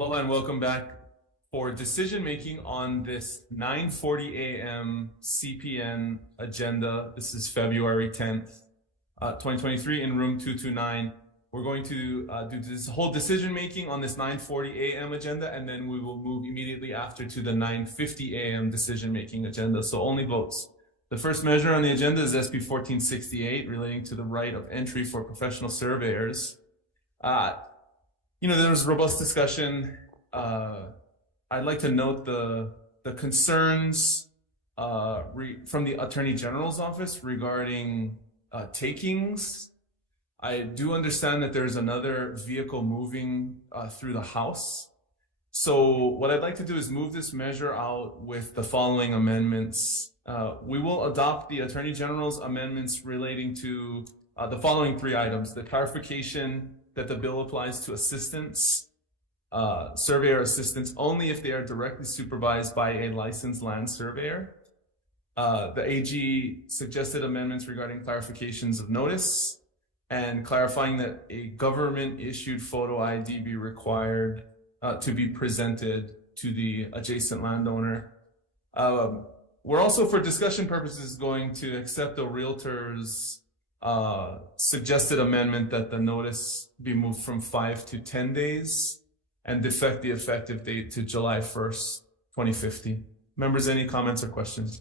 Aloha and welcome back for decision making on this 9:40 a.m. CPN agenda. This is February 10th, 2023 in room 229. We're going to do this whole decision making on this 9:40 a.m. agenda, and then we will move immediately after to the 9:50 a.m. decision making agenda. So only votes. The first measure on the agenda is SB 1468 relating to the right of entry for professional surveyors. There was robust discussion. I'd like to note the concerns from the Attorney General's office regarding takings. I do understand that there's another vehicle moving through the House. So what I'd like to do is move this measure out with the following amendments. We will adopt the Attorney General's amendments relating to the following three items: the clarification that the bill applies to assistants, surveyor assistants only if they are directly supervised by a licensed land surveyor. The AG suggested amendments regarding clarifications of notice and clarifying that a government issued photo ID be required to be presented to the adjacent landowner. We're also, for discussion purposes, going to accept the realtor's suggested amendment that the notice be moved from 5 to 10 days and defect the effective date to July 1st, 2050. Members, any comments or questions?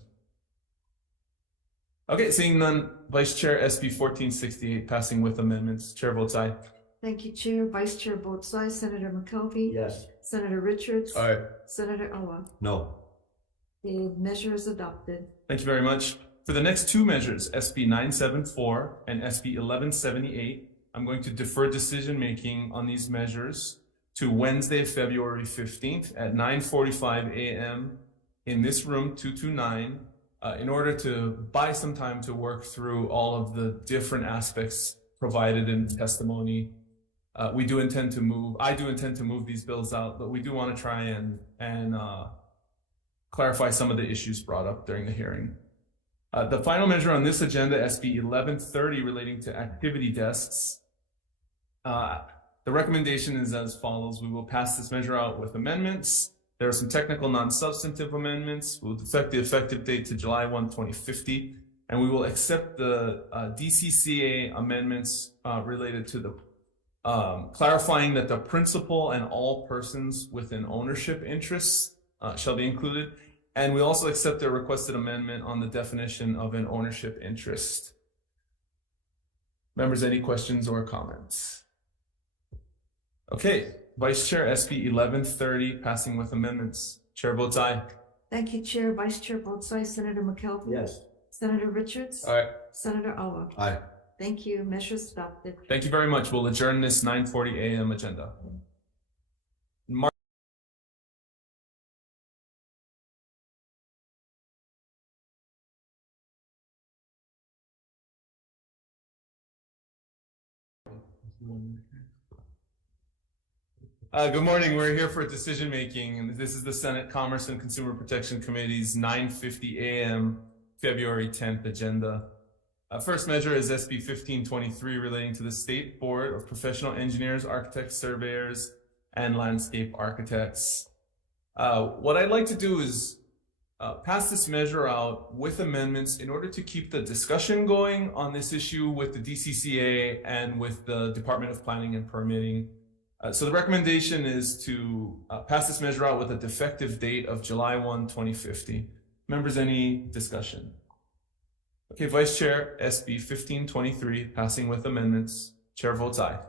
Okay, seeing none, Vice Chair, SB 1468 passing with amendments. Chair votes aye. Thank you, Chair. Vice Chair votes aye. Senator McKelvey? Yes. Senator Richards? Aye. Senator Awa? No. The measure is adopted. Thank you very much. For the next two measures, SB 974 and SB 1178, I'm going to defer decision making on these measures to Wednesday, February 15th at 9:45 a.m. in this room 229 in order to buy some time to work through all of the different aspects provided in testimony. I do intend to move these bills out, but we do want to try and clarify some of the issues brought up during the hearing. The final measure on this agenda, SB 1130, relating to activity desks. The recommendation is as follows. We will pass this measure out with amendments. There are some technical non-substantive amendments. We'll defect the effective date to July 1, 2050, and we will accept the DCCA amendments related to the clarifying that the principal and all persons with an ownership interest shall be included. And we also accept the requested amendment on the definition of an ownership interest. Members, any questions or comments? Okay, Vice Chair, SB 1130, passing with amendments. Chair votes aye. Thank you, Chair. Vice Chair votes aye. Senator McKelvey? Yes. Senator Richards? Aye. Senator Awa? Aye. Thank you. Measure is adopted. Thank you very much. We'll adjourn this 9:40 a.m. agenda. Good morning. We're here for decision making, and this is the Senate Commerce and Consumer Protection Committee's 9:50 a.m. February 10th agenda. First measure is SB 1523 relating to the State Board of Professional Engineers, Architects, Surveyors, and Landscape Architects. What I'd like to do is pass this measure out with amendments in order to keep the discussion going on this issue with the DCCA and with the Department of Planning and Permitting. So the recommendation is to pass this measure out with a defective date of July 1, 2050. Members, any discussion? Okay, Vice Chair, SB 1523, passing with amendments. Chair votes aye.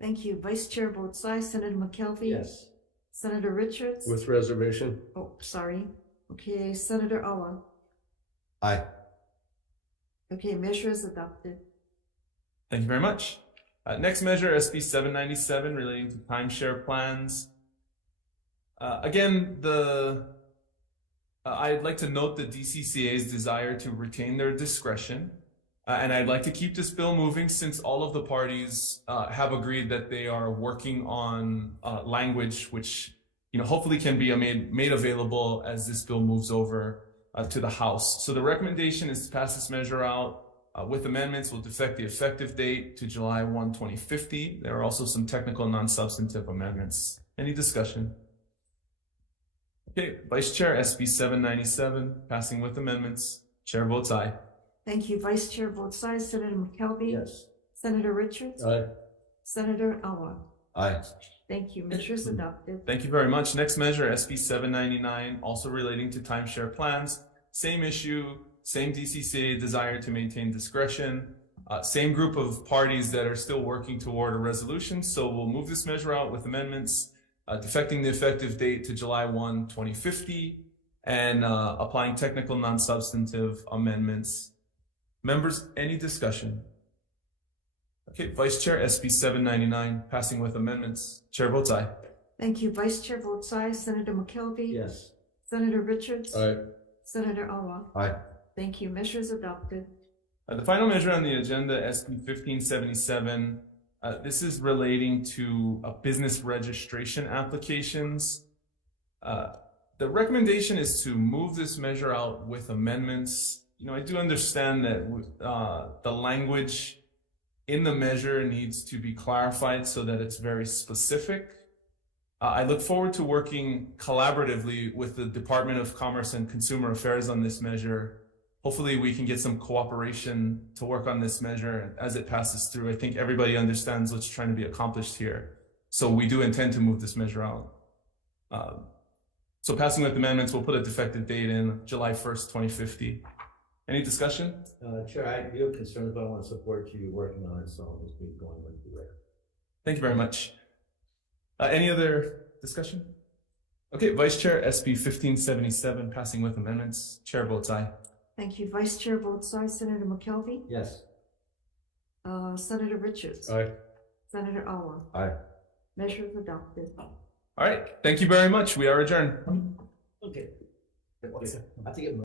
Thank you. Vice Chair votes aye. Senator McKelvey? Yes. Senator Richards? With reservation? Oh, sorry. Okay, Senator Awa? Aye. Okay, measure is adopted. Thank you very much. Next measure, SB 797, relating to timeshare plans. Again, I'd like to note the DCCA's desire to retain their discretion, and I'd like to keep this bill moving since all of the parties have agreed that they are working on language which hopefully can be made available as this bill moves over to the House. So the recommendation is to pass this measure out with amendments. We'll defect the effective date to July 1, 2050. There are also some technical non-substantive amendments. Any discussion? Okay, Vice Chair, SB 797, passing with amendments. Chair votes aye. Thank you. Vice Chair votes aye. Senator McKelvey. Yes. Senator Richards. Aye. Senator Alwal. Aye. Thank you. Measure is adopted. Thank you very much. Next measure, SB 799, also relating to timeshare plans. Same issue, same DCCA desire to maintain discretion. Same group of parties that are still working toward a resolution. So we'll move this measure out with amendments, defecting the effective date to July 1, 2050, and applying technical non-substantive amendments. Members, any discussion? Okay, Vice Chair, SB 799, passing with amendments. Chair votes aye. Thank you. Vice Chair votes aye. Senator McKelvey. Yes. Senator Richards. Aye. Senator Alwal. Aye. Thank you. Measure is adopted. The final measure on the agenda, SB 1577, this is relating to business registration applications. The recommendation is to move this measure out with amendments. You know, I do understand that the language in the measure needs to be clarified so that it's very specific. I look forward to working collaboratively with the Department of Commerce and Consumer Affairs on this measure. Hopefully we can get some cooperation to work on this measure as it passes through. I think everybody understands what's trying to be accomplished here. So we do intend to move this measure out. So passing with amendments, we'll put a defective date in July 1st, 2050. Any discussion? Chair, I do have concerns, but I want to support you working on it, so I'll just be going with you there. Thank you very much. Any other discussion? Okay, Vice Chair, SB 1577, passing with amendments. Chair votes aye. Thank you. Vice Chair votes aye. Senator McKelvey. Yes. Senator Richards. Aye. Senator Alwal. Aye. Measure is adopted. All right, thank you very much. We are adjourned. Okay. I have to get